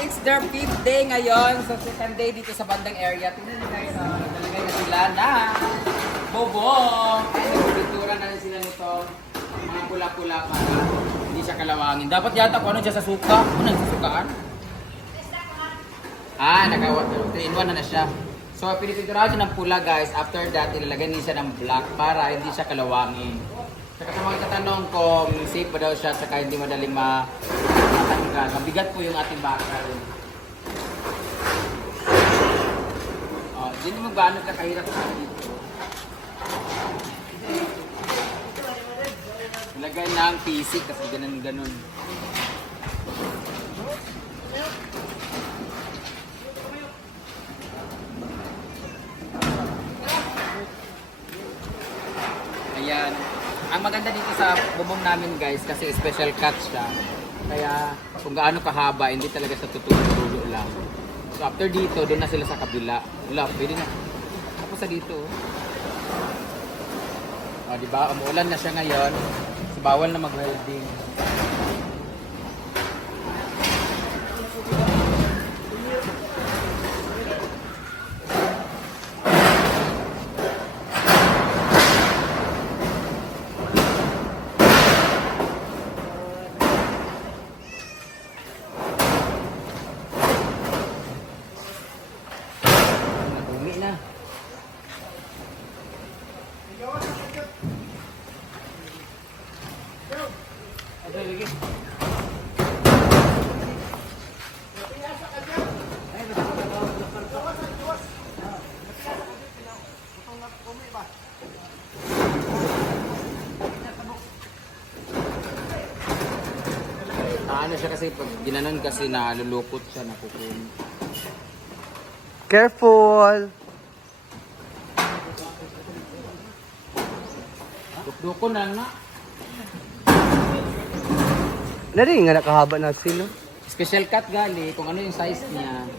it's their fifth day ngayon. So, second day dito sa bandang area. Tingnan nyo guys, ah, naglalagay na sila na bobong. Ay, nagpintura na rin sila nito. Mga pula-pula para hindi siya kalawangin. Dapat yata kung ano dyan sa suka. Ano sa sukaan? Ah, naka 3 in 1 na na siya. So, pinipinturahan siya ng pula guys. After that, ilalagay niya siya ng black para hindi siya kalawangin. Saka sa mga tatanong kung safe ba daw siya saka hindi madaling ma matanggal. Mabigat po yung ating bakal. Oh, hindi naman gaano ka kahirap sa dito. Ilagay na ang pisik kasi ganun ganun. Ayan. Ang maganda dito sa bubong namin guys kasi special cut siya. Kaya kung gaano kahaba, hindi talaga sa tutulo lang. So after dito, doon na sila sa kabila. Wala, pwede na. Tapos sa dito. O, di ba? Umuulan na siya ngayon. So, bawal na mag-welding. Madumi na. Ah, ano siya kasi pag ginanon kasi nalulukot siya nakukunin. Careful! Dukdukon na nga. Nari nga nakahaba na sila. Special cut gali, kung ano yung size niya,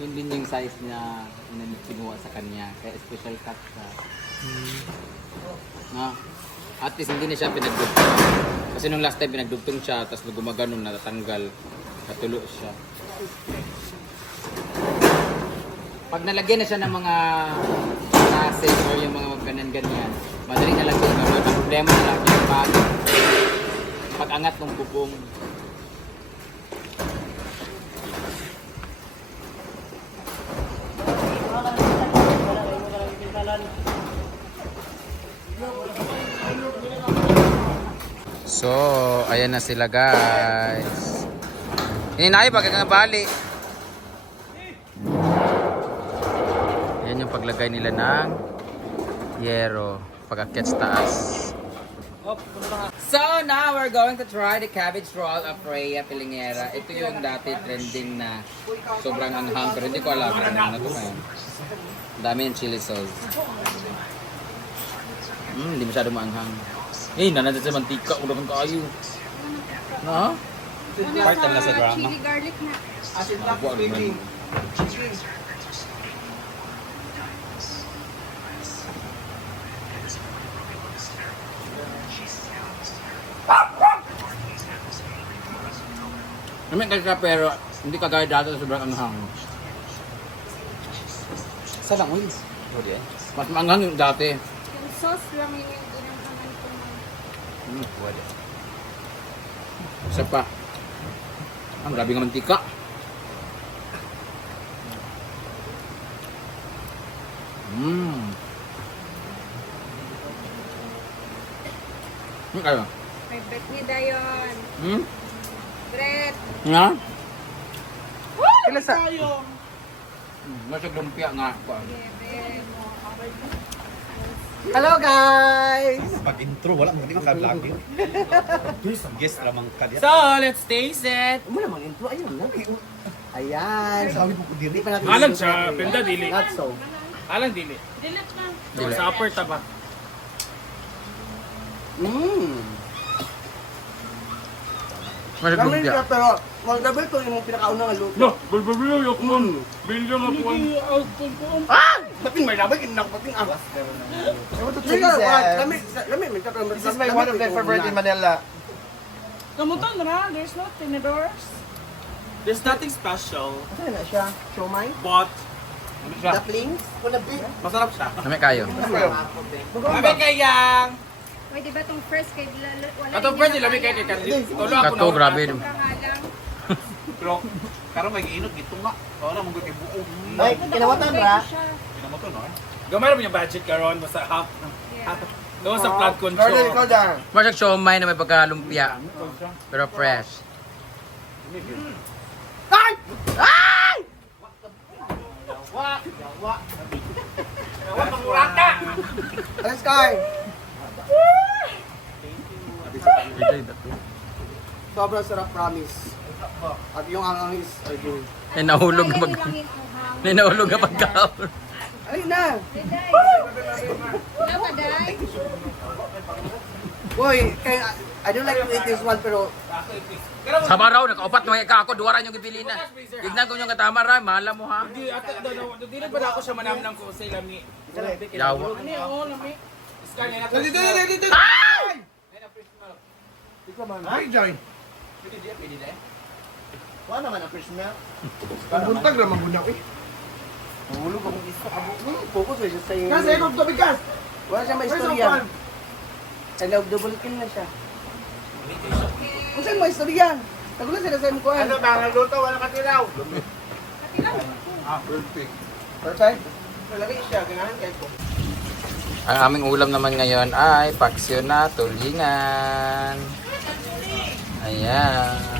yun din yung size niya ang kinuha sa kanya. Kaya special cut ka. Na, at least hindi na siya pinagdugtong. Kasi nung last time pinagdugtong siya, tapos nung gumaganon, natatanggal, natulo siya. Pag nalagyan na siya ng mga nase or yung mga ganyan-ganyan, madali na lang yun. Ano, ang problema na lang yung pag, pag-angat ng bubong. So, ayan na sila guys. Hininay, pag bali. Ayan yung paglagay nila ng yero pagkakyat sa taas. So now we're going to try the cabbage roll of Rhea Pilingera. Ito yung dati trending na sobrang anghang pero hindi ko alam kung ano to ngayon. Ang Dami yung chili sauce. Hmm, hindi masyado maanghang. Eh, nanandun sa mantika, ulo kang kayo. Na? Part na sa drama. Chili garlic na. Wag man. Namin ka pero hindi kagaya dati sa sobrang anghang. Sa lang, uy. Mas maanghang yung dati. Yung sauce lang yun yung ginagawan ko na. Hmm, pwede. Isa pa. Ang grabe nga mantika. Mmm. Hmm, kayo? May bet ni Dayon. Hmm? Brett. Nga? Kila sa... Hmm, nasa lumpia nga. ako. Hello guys! Pag intro, wala mo, hindi ka vlogging. Guest ramang kadya. So, let's taste it. Mo naman intro, ayun na. Ayan. So, Sabi ko natin... Alam siya, penda dili. Not so. Alang dili. Dili. Sa upper taba. Mmm. Nasa Kami lumpia. siya pero, magabi ito yung pinakauna nga luto. No, yok mo. Mm. Binigyan mo po. Ah! Bating may labay, kinak bating awas. Sige, wag, lami, lami, may kakam. This is my one of my lami, ito, favorite in. Manila. Kamutan ra, there's no tinidors. There's nothing special, Ano na siya? Siomay? but Ducklings? masarap siya. Kami kayo. Kami kayang! Pwede ba itong first kay lalo? Wala Atong pwede labi kay kaya. kay Carly. Tulo ako Kato, grabe. Pangalang. Pero, karon may giinot gito nga. Oo na, mong kay buo. Ay, kinawatan ra. to, no? Gamay naman yung budget karon basta half. Yeah. Doon sa flood Gordon, control. ikaw dyan. Masag siomay na may pagkalumpia. Pero fresh. Ay! Ay! Alas kay. Sobrang sarap, promise. At yung angangis ay good. Ay, nahulog ha? Ay, nahulog na pagkaon. Ay na! Day. Wala ba, Day? Boy, kaya, I don't like to eat this one pero Sa baraw, nakaupat na may ka ako, duwaran yung ipili na. Tignan ko yung katama ra, mahala mo ha. Di ata do do do dili ba ako siya manamnam ko sa lami. Yawa. Ani oh lami. Dito, dito, dito, dito! Ay! Ay, Joy. Wala naman ang milk. Ang buntag naman bunak eh. Mahulog akong isa. Hmm, focus eh, just saying. Kasi, kung tubigas! Wala siya may istorya. And double kill na siya. Kung saan may istorya? Nagulat sila sa ko. Ano ba? Naluto, wala katilaw. Katilaw. Ah, perfect. Perfect? Lagi siya, ganahan kahit ko. Ang aming ulam naman ngayon ay paksyo na tulingan. Ayan.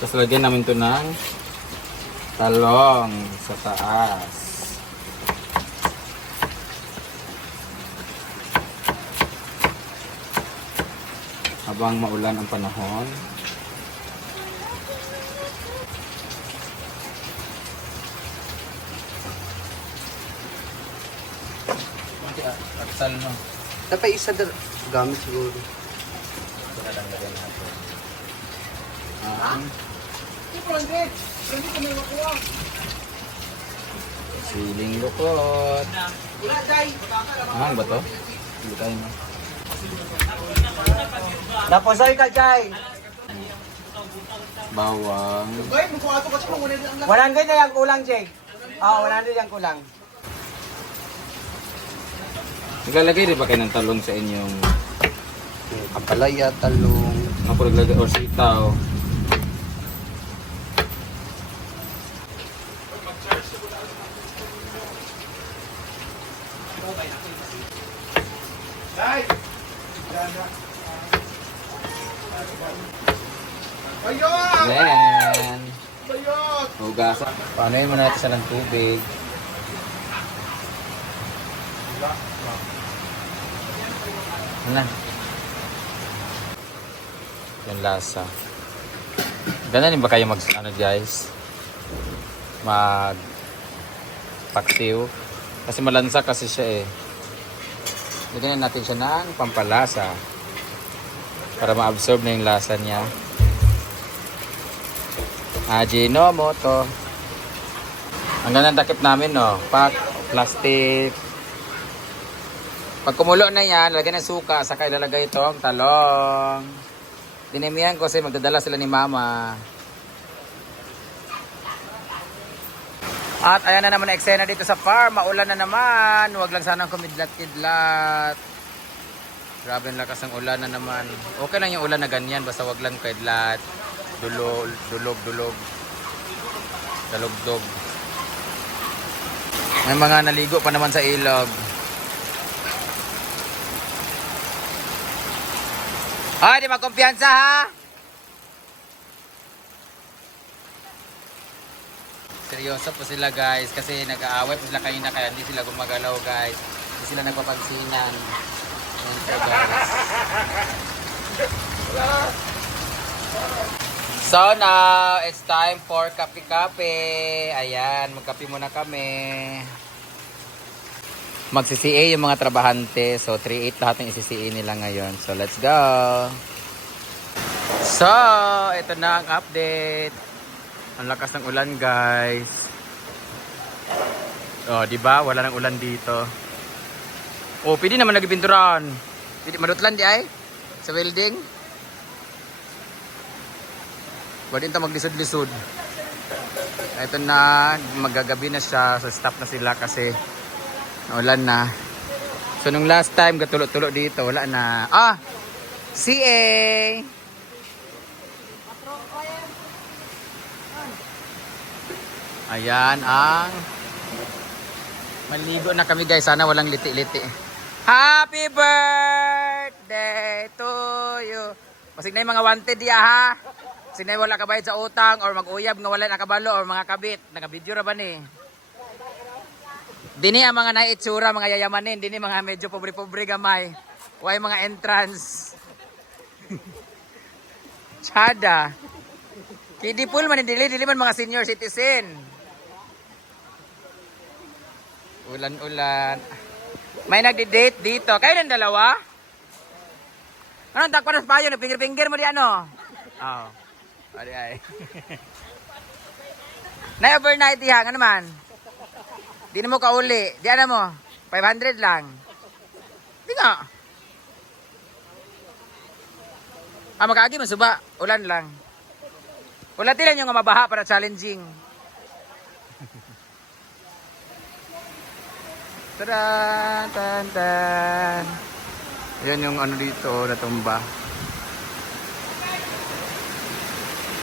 Tapos lagyan namin to ng talong sa taas. Habang maulan ang panahon. Aksal mo. Dapat isa dar gamit siguro. Ang siling lukot. Ah, ba to? Hindi tayo mo. Naposoy ka, Jai. Bawang. Boy, mukhang ato ka sa mga lang lang. 100 na yung kulang, Jake. Oo, 100 yung kulang. Naglalagay rin ba kayo ng talong sa inyong Kapalaya, talong. naglagay or sitaw? Ayun! Then, Ayun! Paanoyin mo natin siya ng tubig. Ano? Yung lasa. Ganun ba kayo mag, ano guys? Mag paksiw. Kasi malansa kasi siya eh. Lagyan natin siya ng pampalasa. Para ma-absorb na yung lasa niya. Ajinomoto. Ang ganda takip namin, no? Pak, plastic. Pag kumulo na yan, lagyan ng suka, saka ilalagay itong talong. Dinimihan ko kasi magdadala sila ni mama. At ayan na naman ang eksena dito sa farm. Maulan na naman. Huwag lang sanang kumidlat-kidlat. Grabe ang lakas ng ulan na naman. Okay lang yung ulan na ganyan. Basta wag lang kidlat. Dulog, dulog, dulog. Dalugdog. May mga naligo pa naman sa ilog. Ay, di magkumpiyansa ha! Seryoso po sila guys kasi nag-aaway po sila kanina kaya hindi sila gumagalaw guys. Hindi sila nagpapagsinan. Ayan po guys. So now, it's time for kape-kape. Ayan, magkape muna kami. Mag-CCA yung mga trabahante. So, 3-8 lahat ng i-CCA nila ngayon. So, let's go! So, ito na ang update. Ang lakas ng ulan, guys. Oh, di ba? Wala nang ulan dito. Oh, pwede naman nagpinturan. Pwede madutlan di ay? Sa welding? Pwede ito maglisod-lisod. Ito na, magagabi na siya. So, stop na sila kasi ulan na. So, nung last time, gatulo-tulo dito, wala na. Ah! CA! Ayan ang Maligo na kami guys. Sana walang liti-liti. Happy birthday to you. Masig na mga wanted diya ha. Yung wala kabayad sa utang or mag-uyab nga wala nakabalo or mga kabit. Naka-video ra ba ni? Dini ang mga naitsura, mga yayamanin. Dini mga medyo pobre-pobre gamay. Way mga entrance. Chada. Kidi pool man dili dili man mga senior citizen. Ulan-ulan. May nagdi-date dito. Kayo ng dalawa? Anong takpan sa payo? Finger-finger mo di ano? Oh. Adi ay. na overnight diha, ano man? Di na mo kauli. Di ano mo? 500 lang. Di nga. Ah, makagi man suba. Ulan lang. Ulatilan yung nga mabaha para challenging. Tadan, tan, tan. Yan yung ano dito, natumba.